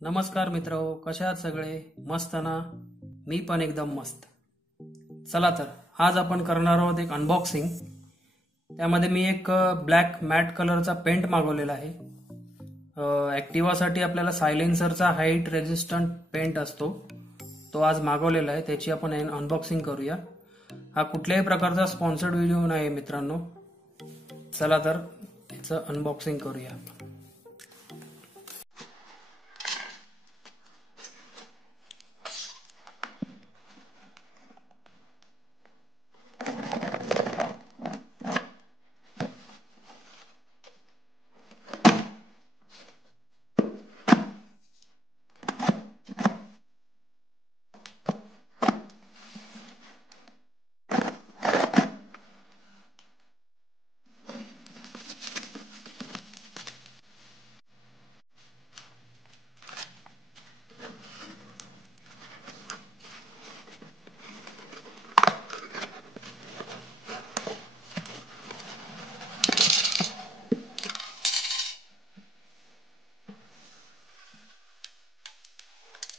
नमस्कार मित्रहो, कशा आहात सगळे? मस्त ना? मी पण एकदम मस्त. चला तर आज आपण करणार आहोत एक अनबॉक्सिंग. त्यामध्ये मी एक ब्लॅक मॅट कलरचा पेंट मागवलेला आहे. ॲक्टिवासाठी आपल्याला सायलेन्सरचा हाईट रेजिस्टंट पेंट असतो, तो आज मागवलेला आहे. त्याची आपण अनबॉक्सिंग करूया. हा कुठल्याही प्रकारचा स्पॉन्सर्ड व्हिडिओ नाही मित्रांनो. चला तर याचं अनबॉक्सिंग करूया.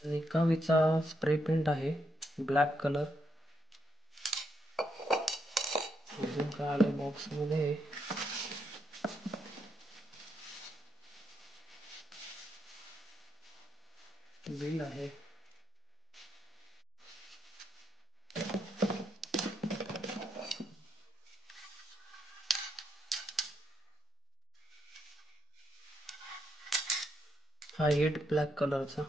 निकावीचा स्प्रे पेंट आहे, ब्लॅक कलर. अजून काय आलं बॉक्स मध्ये? बिल आहे. हा हेड ब्लॅक कलरचा.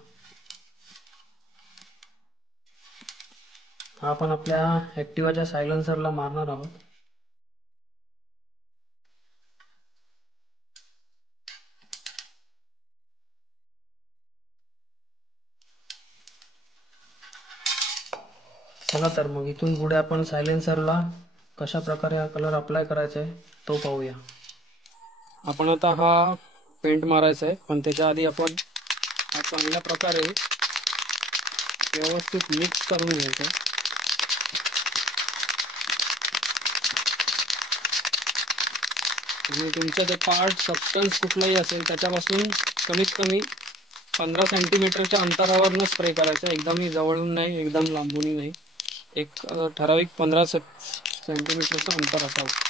हा आपण आपल्या ॲक्टिवाच्या सायलेन्सरला मारणार आहोत. चला तर मग इथून पुढे आपण सायलेन्सरला कशा प्रकारे हा कलर अप्लाय करायचा आहे तो पाहूया. आपण आता हा पेंट मारायचा आहे, पण त्याच्या आधी आपण हा चांगल्या प्रकारे व्यवस्थित मिक्स करून घ्यायचा. आणि तुमचं ते पार्ट सबस्टन्स कुठलाही असेल त्याच्यापासून कमीत कमी 15 सेंटीमीटरच्या अंतरावरनं स्प्रे करायचं. एकदमही जवळून नाही, एकदम लांबूनही नाही. एक ठराविक 15 सेंटीमीटरचं अंतर असावं.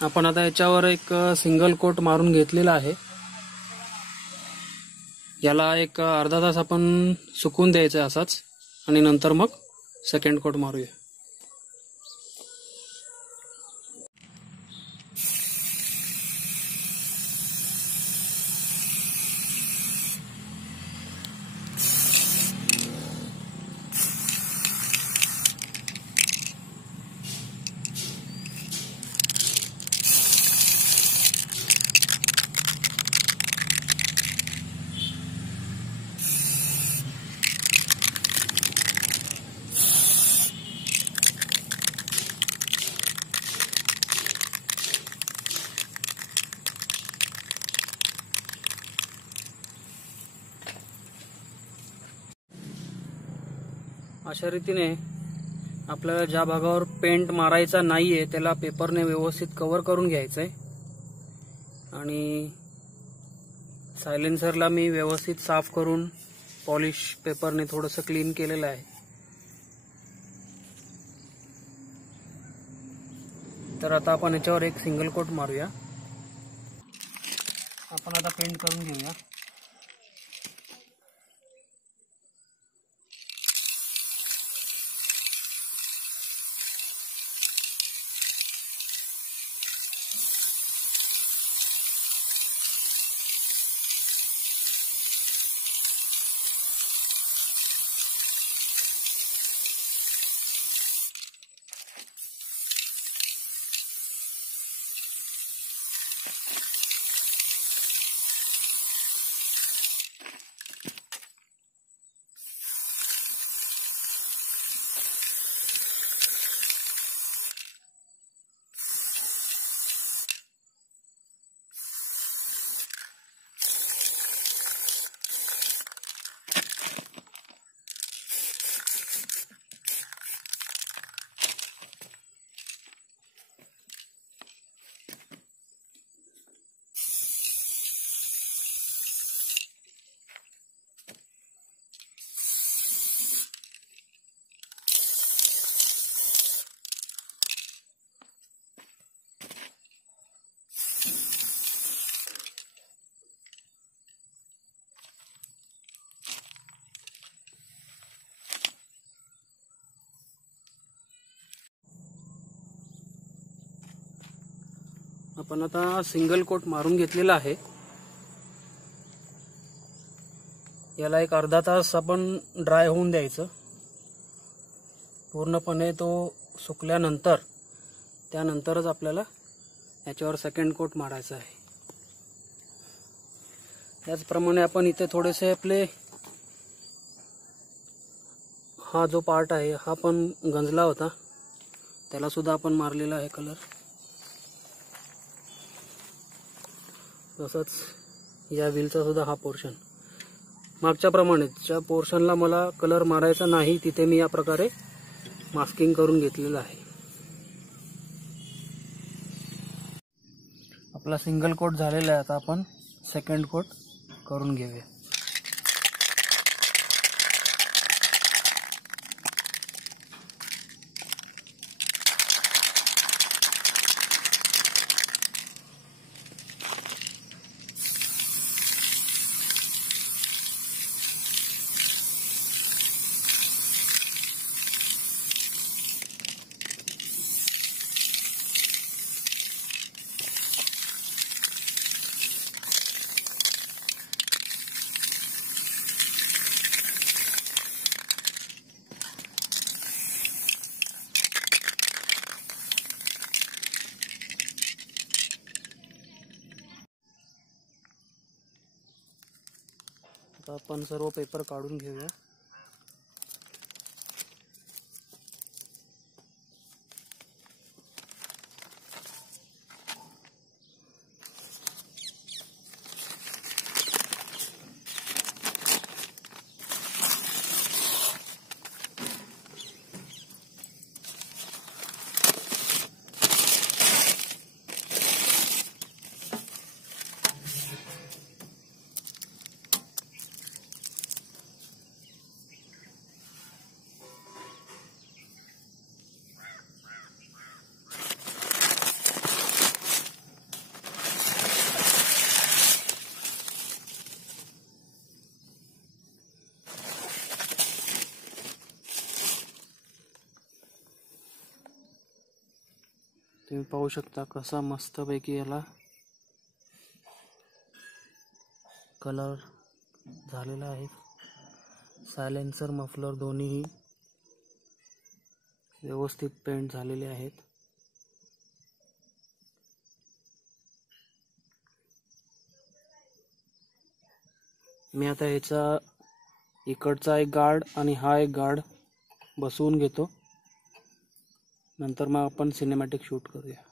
आपण आता याच्यावर एक सिंगल कोट मारून घेतलेला आहे. याला एक अर्धा तास आपण सुकून द्यायचं आहे असाच, आणि नंतर मग सेकंड कोट मारूया. अशा रीतीने आपल्याला ज्या भागावर पेंट मारायचा नाहीये त्याला पेपरने व्यवस्थित कव्हर करून घ्यायचंय. आणि सायलेन्सरला मी व्यवस्थित साफ करून पॉलिश पेपरने थोडंसं क्लीन केलेलं आहे. तर आता आपण याच्यावर एक सिंगल कोट मारूया. आपण आता पेंट करून घेऊया. आपण आता सिंगल कोट मारून घेतलेला आहे. याला एक अर्धा तास आपण ड्राय होऊन द्यायचं. पूर्णपणे तो सुकल्यानंतर त्यानंतरच आपल्याला याच्यावर सेकंड कोट मारायचा आहे. त्याचप्रमाणे आपण इथे थोडेसे आपले हा जो पार्ट आहे हा पण गंजला होता, त्याला सुद्धा आपण मारलेला आहे कलर. तसंच या व्हीलचा सुद्धा हा पोर्शन मागच्या प्रमाणे ज्या पोर्शनला मला कलर मारायचा नाही तिथे मी या प्रकारे मास्किंग करून घेतलेलं आहे. आपला सिंगल कोट झालेला आहे. आता आपण सेकंड कोट करून घेऊया. आता आपण सर्व पेपर काढून घेऊया. तुम्ही पाहू शकता कसा मस्तपैकी याला कलर झालेला आहे. सायलेन्सर मफलर दोन्हीही व्यवस्थित पेंट झालेले आहेत. मी आता ह्याचा इकडचा एक गार्ड आणि हा एक गार्ड बसवून घेतो. नंतर मग आपण सिनेमॅटिक शूट करूया.